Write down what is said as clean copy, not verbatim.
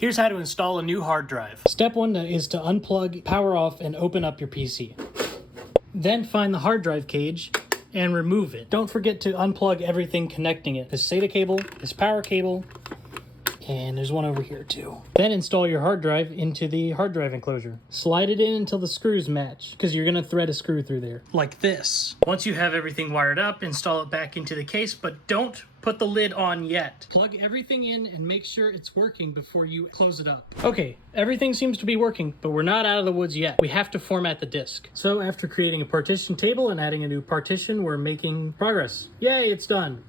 Here's how to install a new hard drive. Step 1 is to unplug, power off, and open up your PC. Then find the hard drive cage and remove it. Don't forget to unplug everything connecting it. This SATA cable, this power cable, and there's one over here too. Then install your hard drive into the hard drive enclosure. Slide it in until the screws match, because you're gonna thread a screw through there. Like this. Once you have everything wired up, install it back into the case, but don't put the lid on yet. Plug everything in and make sure it's working before you close it up. Okay, everything seems to be working, but we're not out of the woods yet. We have to format the disk. So after creating a partition table and adding a new partition, we're making progress. Yay, it's done.